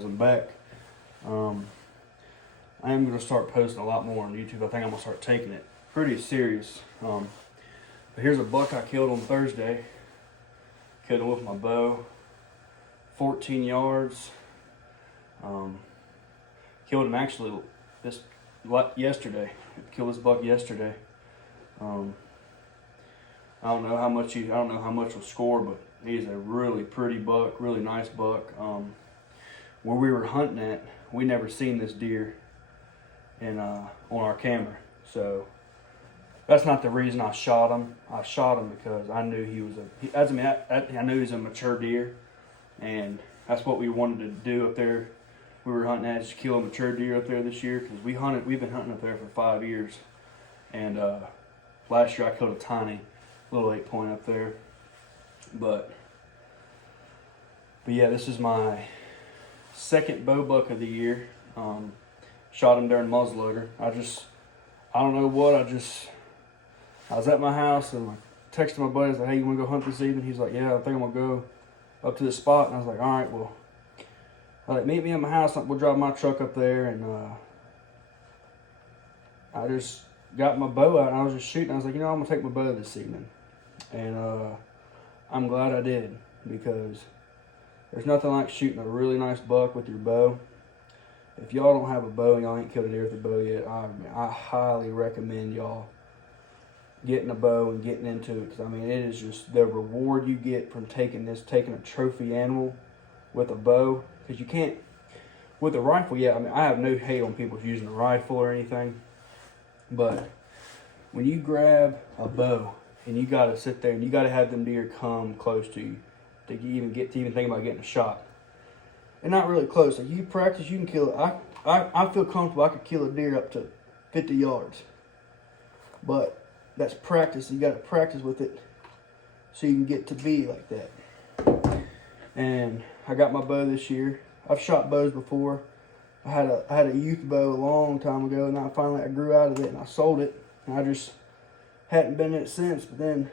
I'm back. I am going to start posting a lot more on YouTube. I think I'm going to start taking it pretty serious. But here's a buck I killed on Thursday. Killed him with my bow. 14 yards. Killed him actually yesterday. Killed this buck yesterday. I don't know how much will score, but he's a really pretty buck, really nice buck. Where we were hunting at, we never seen this deer on our camera. So that's not the reason I shot him. I shot him because I knew I knew he was a mature deer, and that's what we wanted to do up there. We were hunting at, just kill a mature deer up there this year, because we've been hunting up there for 5 years, and last year I killed a tiny little 8-point up there. But yeah, this is my second bow buck of the year. Shot him during muzzleloader. I don't know what, I was at my house and I texted my buddy, I was like, hey, you want to go hunt this evening? He's like, yeah, I think I'm going to go up to this spot. And I was like, all right, well, meet me at my house. We'll drive my truck up there. And I just got my bow out and I was just shooting. I was like, I'm going to take my bow this evening. And I'm glad I did, because there's nothing like shooting a really nice buck with your bow. If y'all don't have a bow and y'all ain't killed a deer with a bow yet, I highly recommend y'all getting a bow and getting into it. Because it is just the reward you get from taking a trophy animal with a bow. Because you can't, with a rifle, I have no hate on people using a rifle or anything. But when you grab a bow and you got to sit there and you got to have them deer come close to you to even think about getting a shot. And not really close. Like, you practice, you can kill it. I feel comfortable I could kill a deer up to 50 yards. But that's practice. You got to practice with it so you can get to be like that. And I got my bow this year. I've shot bows before. I had a youth bow a long time ago, and I grew out of it and I sold it. And I just hadn't been in it since. But then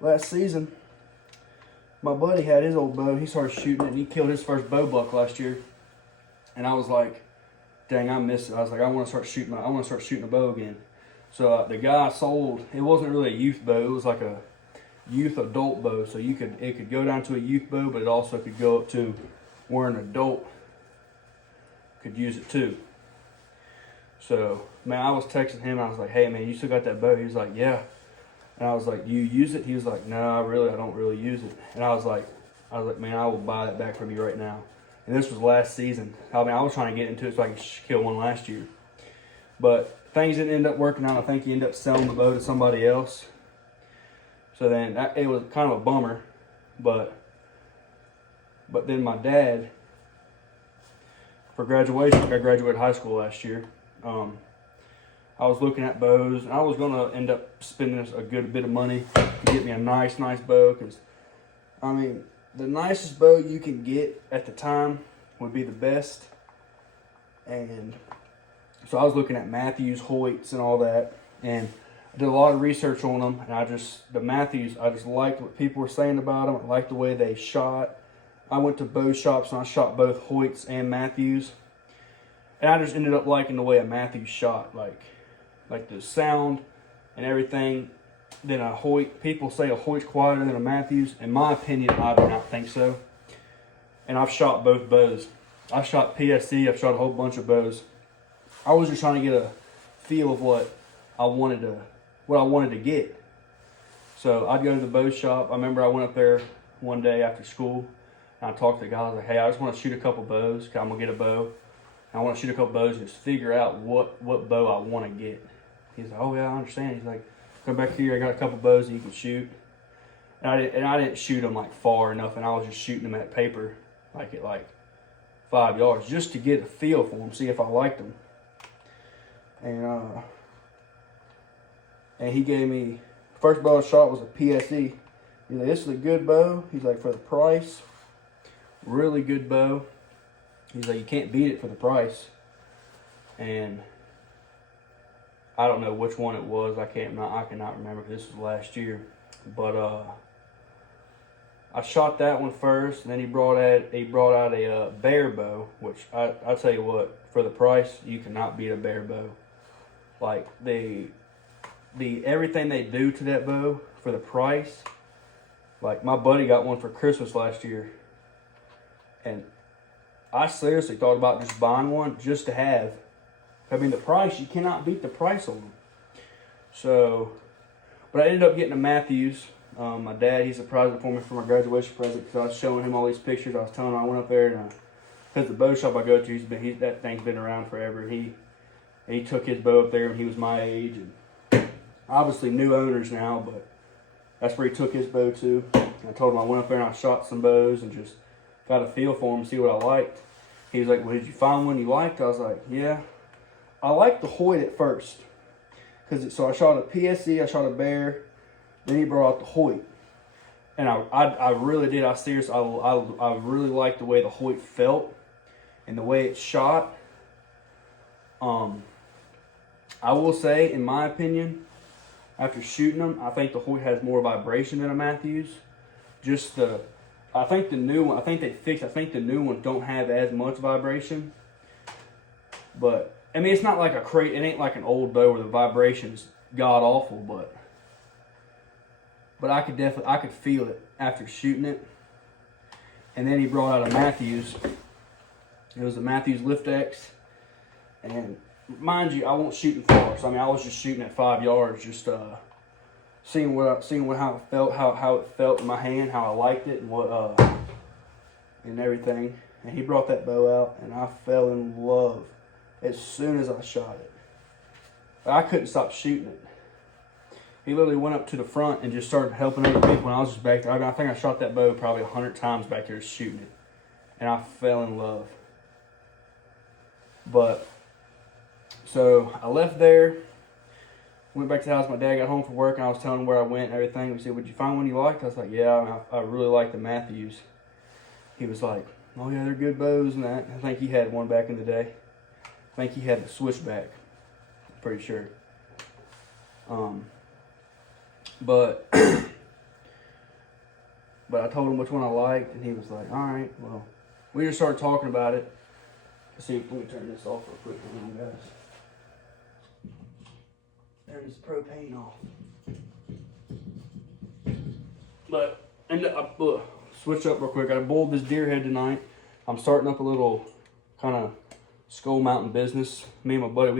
last season, my buddy had his old bow. He started shooting it, and he killed his first bow buck last year. And I was like, dang, I miss it. I was like, I want to start shooting a bow again. So the guy sold, it wasn't really a youth bow. It was like a youth adult bow. So it could go down to a youth bow, but it also could go up to where an adult could use it too. So, man, I was texting him. I was like, hey, man, you still got that bow? He was like, yeah. And I was like, you use it? He was like, no, I don't really use it. And I was like, man, I will buy that back from you right now. And this was last season. I was trying to get into it so I could kill one last year. But things didn't end up working out. I think he ended up selling the bow to somebody else. So then it was kind of a bummer. But then my dad, for graduation, I graduated high school last year. I was looking at bows, and I was going to end up spending a good bit of money to get me a nice bow, because, the nicest bow you can get at the time would be the best. And so I was looking at Matthews, Hoyts, and all that, and I did a lot of research on them, and the Matthews, I just liked what people were saying about them. I liked the way they shot. I went to bow shops, and I shot both Hoyts and Matthews, and I just ended up liking the way a Matthews shot, like the sound and everything. Then a Hoyt, people say a Hoyt's quieter than a Matthews. In my opinion, I do not think so. And I've shot both bows. I've shot PSC, I've shot a whole bunch of bows. I was just trying to get a feel of what I wanted to get. So I'd go to the bow shop. I remember I went up there one day after school, and I talked to the guy. I was like, hey, I just want to shoot a couple bows, because I'm going to get a bow. I want to shoot a couple bows and just figure out what bow I want to get. He's like, oh yeah, I understand. He's like, come back here, I got a couple bows that you can shoot. And I didn't shoot them far enough, and I was just shooting them at paper, at 5 yards, just to get a feel for them, see if I liked them. And he gave me, first bow I shot was a PSE. He's like, this is a good bow. He's like, for the price, really good bow. He's like, you can't beat it for the price. And I don't know which one it was. I cannot remember, because this was last year. But I shot that one first, and then he brought out a bear bow, which I tell you what, for the price, you cannot beat a bear bow. Like the everything they do to that bow for the price. Like my buddy got one for Christmas last year, and I seriously thought about just buying one just to have. I mean, the price, you cannot beat the price on them. So, but I ended up getting a Matthews. My dad, he surprised it for me for my graduation present because I was showing him all these pictures. I was telling him I went up there and because the bow shop I go to, that thing's been around forever. He took his bow up there when he was my age, and obviously new owners now, but that's where he took his bow to. And I told him I went up there and I shot some bows and just got a feel for them, see what I liked. He was like, "Well, did you find one you liked?" I was like, "Yeah." I liked the Hoyt at first, so I shot a PSE, I shot a bear. Then he brought out the Hoyt, and I really did. I really liked the way the Hoyt felt and the way it shot. I will say, in my opinion, after shooting them, I think the Hoyt has more vibration than a Matthews. I think the new one. I think the new ones don't have as much vibration. But I mean, it's not like it ain't like an old bow where the vibration's god awful, but I could feel it after shooting it. And then he brought out a Matthews. It was a Matthews Lift X. And mind you, I wasn't shooting far. So I mean, I was just shooting at 5 yards, just seeing how it felt in my hand, how I liked it, and everything. And he brought that bow out, and I fell in love as soon as I shot it. But I couldn't stop shooting it. He literally went up to the front and just started helping other people, and I was just back there. I think I shot that bow probably 100 times back there shooting it, and I fell in love. But, so I left there, went back to the house. My dad got home from work, and I was telling him where I went and everything. He said, "Would you find one you liked?" I was like, "Yeah, I really like the Matthews." He was like, "Oh yeah, they're good bows and that." I think he had one back in the day. I think he had the switchback, pretty sure. But I told him which one I liked, and he was like, "All right, well," we just started talking about it. Let's see, let me turn this off real quick, guys. Turn this propane off. But switch up real quick. I boiled this deer head tonight. I'm starting up a little kind of skull mounting business. Me and my buddy,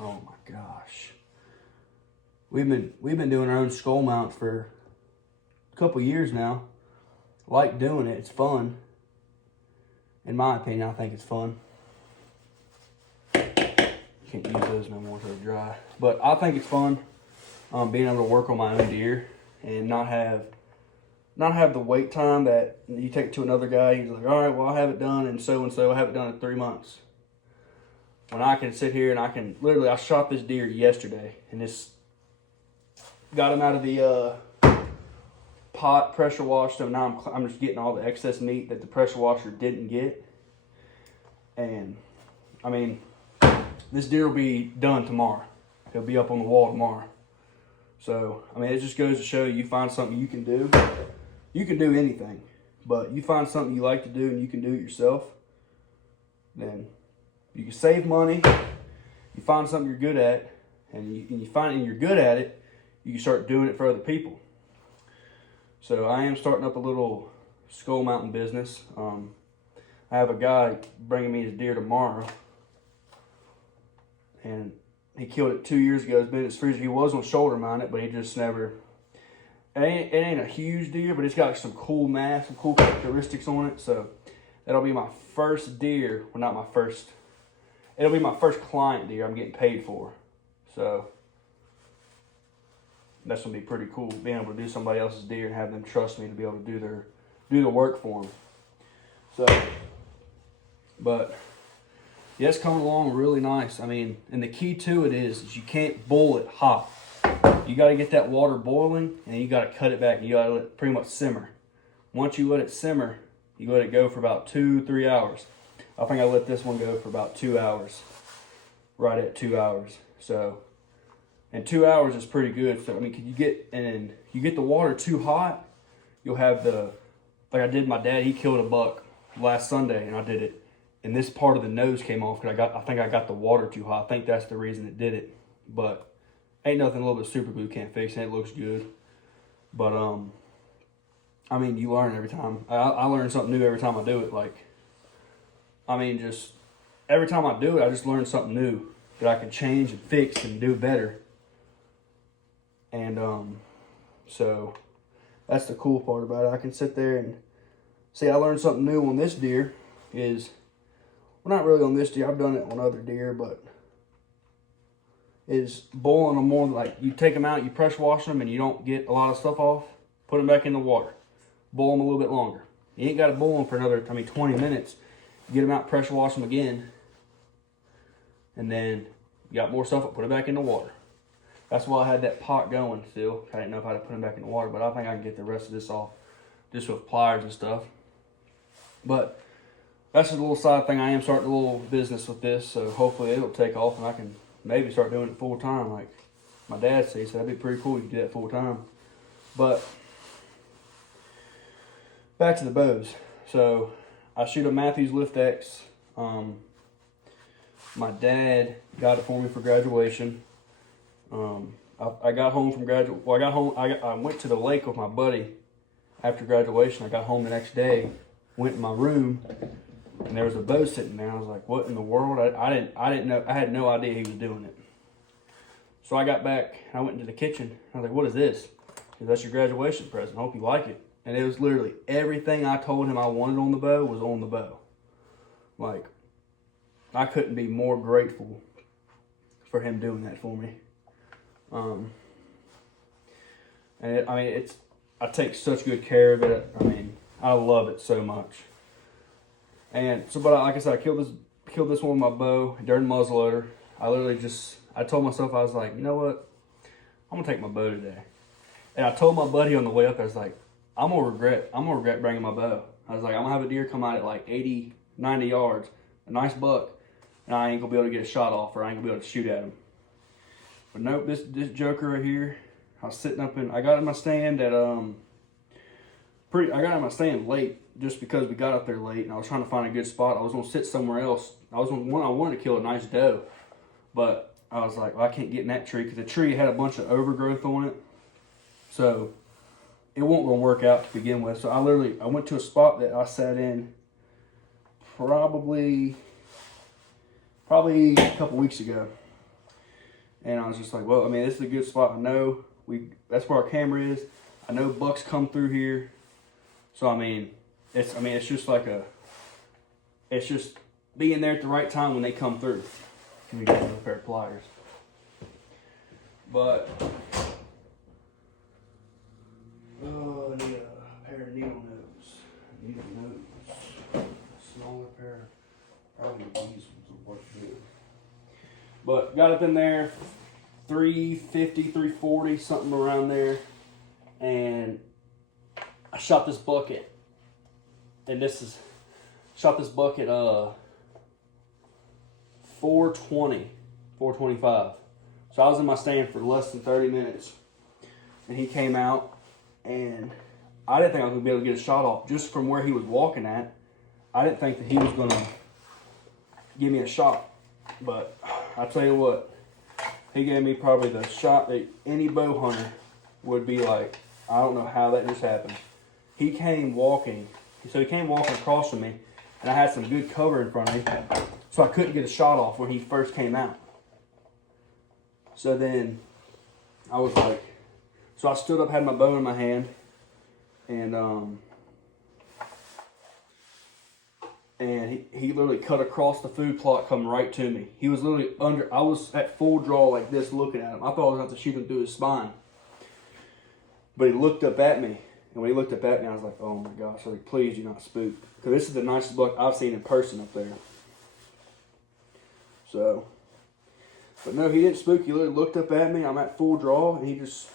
oh my gosh. We've been doing our own skull mount for a couple years now. Like doing it. It's fun. In my opinion, I think it's fun. Can't use those no more till they're dry. But I think it's fun being able to work on my own deer and not have the wait time that you take it to another guy. He's like, "All right, well, I'll have it done, and so I'll have it done in 3 months." When I can sit here and I shot this deer yesterday, and got him out of the pot, pressure washed him. Now I'm just getting all the excess meat that the pressure washer didn't get. And I mean, this deer will be done tomorrow. He'll be up on the wall tomorrow. So I mean, it just goes to show you find something you can do. You can do anything, but you find something you like to do and you can do it yourself, then you can save money. You find something you're good at, and you're good at it, you can start doing it for other people. So I am starting up a little skull mounting business. I have a guy bringing me his deer tomorrow, and he killed it 2 years ago. It's been in his freezer. He was going to shoulder mount it, but he just never. It ain't a huge deer, but it's got some cool mass, some cool characteristics on it. So that'll be my first deer. Well, not my first. It'll be my first client deer I'm getting paid for. So that's gonna be pretty cool, being able to do somebody else's deer and have them trust me to be able to do the work for them. So, but yeah, it's coming along really nice. I mean, and the key to it is you can't boil it hot. You got to get that water boiling, and you got to cut it back. And you got to let it pretty much simmer. Once you let it simmer, you let it go for about 2-3 hours. I think I let this one go for about 2 hours, right at 2 hours. So, and 2 hours is pretty good. So I mean, you get the water too hot, you'll have the like I did my dad, he killed a buck last Sunday, and I did it. And this part of the nose came off because I think I got the water too hot. I think that's the reason it did it. But ain't nothing a little bit of super glue can't fix, and it looks good. But I mean, you learn every time. I learn something new every time I do it. Like, I mean, just every time I do it, I just learn something new that I can change and fix and do better. And so that's the cool part about it. I can sit there and see. I learned something new on this deer. Well, not really on this deer. I've done it on other deer, but is boiling them more. Like, you take them out, you pressure wash them, and you don't get a lot of stuff off. Put them back in the water. Boil them a little bit longer. You ain't got to boil them for another, 20 minutes. Get them out, pressure wash them again. And then you got more stuff, put it back in the water. That's why I had that pot going still. I didn't know if I had to put them back in the water, but I think I can get the rest of this off just with pliers and stuff. But that's just a little side thing. I am starting a little business with this, so hopefully it'll take off and I can maybe start doing it full time like my dad says. So that'd be pretty cool if you do that full time. But back to the bows. So I shoot a Matthews Lift X. My dad got it for me for graduation. I got home from graduation. Well, I went to the lake with my buddy after graduation. I got home the next day, went in my room, and there was a bow sitting there. I was like, "What in the world?" I didn't know. I had no idea he was doing it. So I got back. I went into the kitchen. I was like, "What is this?" He said, "That's your graduation present. I hope you like it." And it was literally everything I told him I wanted on the bow was on the bow. Like, I couldn't be more grateful for him doing that for me. And I take such good care of it. I mean, I love it so much. And so, but like I said, I killed this one with my bow during muzzleloader. I told myself, I was like, you know what? I'm gonna take my bow today. And I told my buddy on the way up, I was like, I'm gonna regret bringing my bow. I was like, I'm gonna have a deer come out at like 80, 90 yards, a nice buck, and I ain't gonna be able to get a shot off, or I ain't gonna be able to shoot at him. But nope, this joker right here, I was sitting I got in my stand at I got in my stand late just because we got up there late, and I was trying to find a good spot. I was gonna sit somewhere else. I wanted to kill a nice doe, but I was like, well, I can't get in that tree because the tree had a bunch of overgrowth on it, so it won't gonna work out to begin with. So I went to a spot that I sat in probably a couple weeks ago. And I was just like, well, I mean, this is a good spot. I know that's where our camera is. I know bucks come through here. So it's just being there at the right time when they come through. Let me get another pair of pliers. But I need a pair of needle nose. A smaller pair. Probably these ones will work good. But got up in there, 350, 340, something around there. And I shot this bucket. And shot this bucket 420, 425. So I was in my stand for less than 30 minutes. And he came out, and I didn't think I was going to be able to get a shot off just from where he was walking at. I didn't think that he was going to give me a shot. But I tell you what, he gave me probably the shot that any bow hunter would be like, I don't know how that just happened. He came walking across from me, and I had some good cover in front of me, so I couldn't get a shot off when he first came out. So then I was like, so I stood up, had my bow in my hand, and he literally cut across the food plot, come right to me. He was literally I was at full draw like this looking at him. I thought I was going to have to shoot him through his spine. But he looked up at me. And when he looked up at me, I was like, oh my gosh. I was like, please do not spook. Because this is the nicest buck I've seen in person up there. So, but no, he didn't spook. He literally looked up at me. I'm at full draw, and he just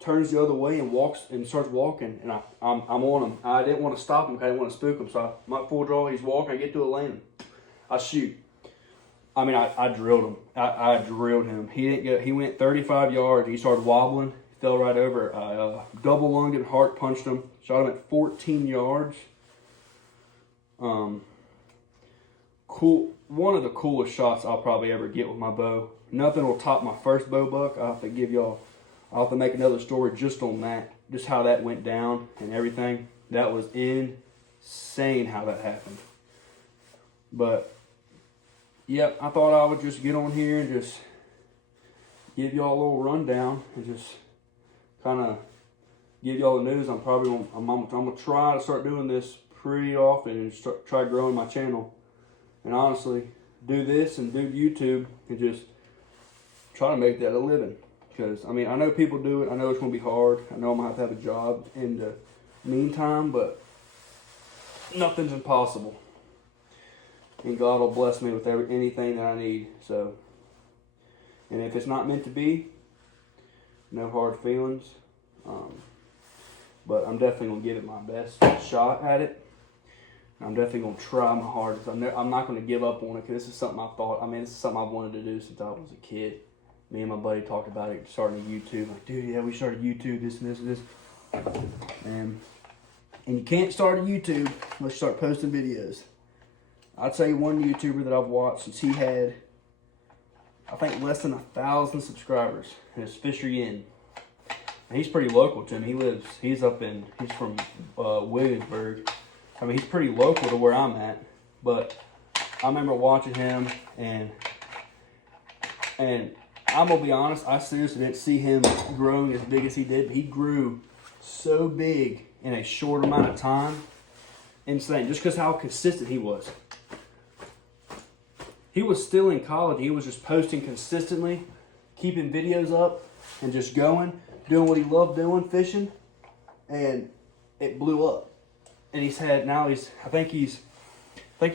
turns the other way and walks and starts walking. And I'm on him. I didn't want to stop him because I didn't want to spook him. So I'm at full draw. He's walking. I get to a lane. I shoot. I mean, I drilled him. I drilled him. He didn't get. He went 35 yards. He started wobbling. fell right over. I double lunged and heart punched him. Shot him at 14 yards. Cool. One of the coolest shots I'll probably ever get with my bow. Nothing will top my first bow buck. I'll have to make another story just on that. Just how that went down and everything. That was insane how that happened. But, yep, I thought I would just get on here and just give y'all a little rundown and just kind of give y'all the news. I'm gonna try to start doing this pretty often and try growing my channel. And honestly, do this and do YouTube and just try to make that a living. Because, I mean, I know people do it. I know it's going to be hard. I know I'm going to have a job in the meantime, but nothing's impossible. And God will bless me with anything that I need. So, and if it's not meant to be, no hard feelings. But I'm definitely going to give it my best shot at it. I'm definitely going to try my hardest. I'm not going to give up on it because this is something this is something I've wanted to do since I was a kid. Me and my buddy talked about it, starting YouTube. Like, dude, yeah, we started YouTube, this and this and this. And you can't start a YouTube unless you start posting videos. I'll tell you one YouTuber that I've watched since he had, I think, less than 1,000 subscribers. And it's Fisher Yin. And he's pretty local to me. He's from Williamsburg. I mean, he's pretty local to where I'm at. But I remember watching him, and I'm going to be honest, I seriously didn't see him growing as big as he did. But he grew so big in a short amount of time. Insane. Just because how consistent he was. He was still in college. He was just posting consistently, keeping videos up, and just going, doing what he loved doing, fishing. And it blew up. And I think he's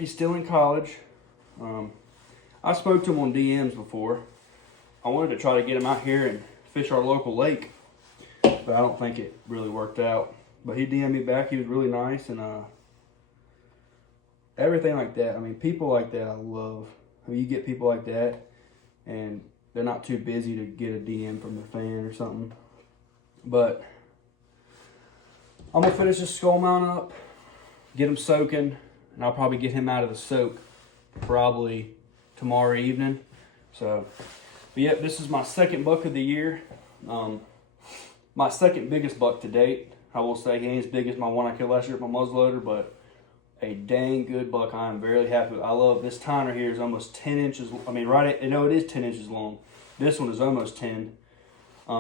still in college. I spoke to him on DMs before. I wanted to try to get him out here and fish our local lake, but I don't think it really worked out. But he DM'd me back. He was really nice, and everything like that. I mean, people like that I love. I mean, you get people like that, and they're not too busy to get a DM from a fan or something. But I'm going to finish this skull mount up, get him soaking, and I'll probably get him out of the soak probably tomorrow evening. So, but yep, this is my second buck of the year. My second biggest buck to date. I will say he ain't as big as my one I killed last year with my muzzleloader, but a dang good buck. I am very happy with. I love this tiner here is almost 10 inches. I mean, it is 10 inches long. This one is almost 10.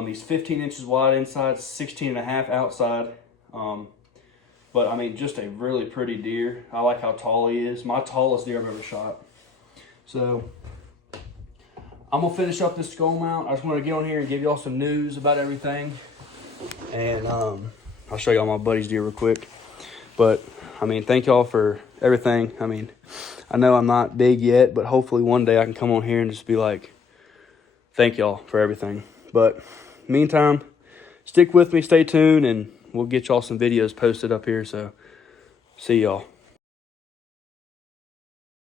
He's 15 inches wide inside, 16 and a half outside. But I mean, just a really pretty deer. I like how tall he is. My tallest deer I've ever shot. So I'm gonna finish up this skull mount. I just want to get on here and give y'all some news about everything. And I'll show y'all my buddy's deer real quick. But I mean, thank y'all for everything. I mean, I know I'm not big yet, but hopefully one day I can come on here and just be like, thank y'all for everything. But meantime, stick with me, stay tuned, and we'll get y'all some videos posted up here. So see y'all.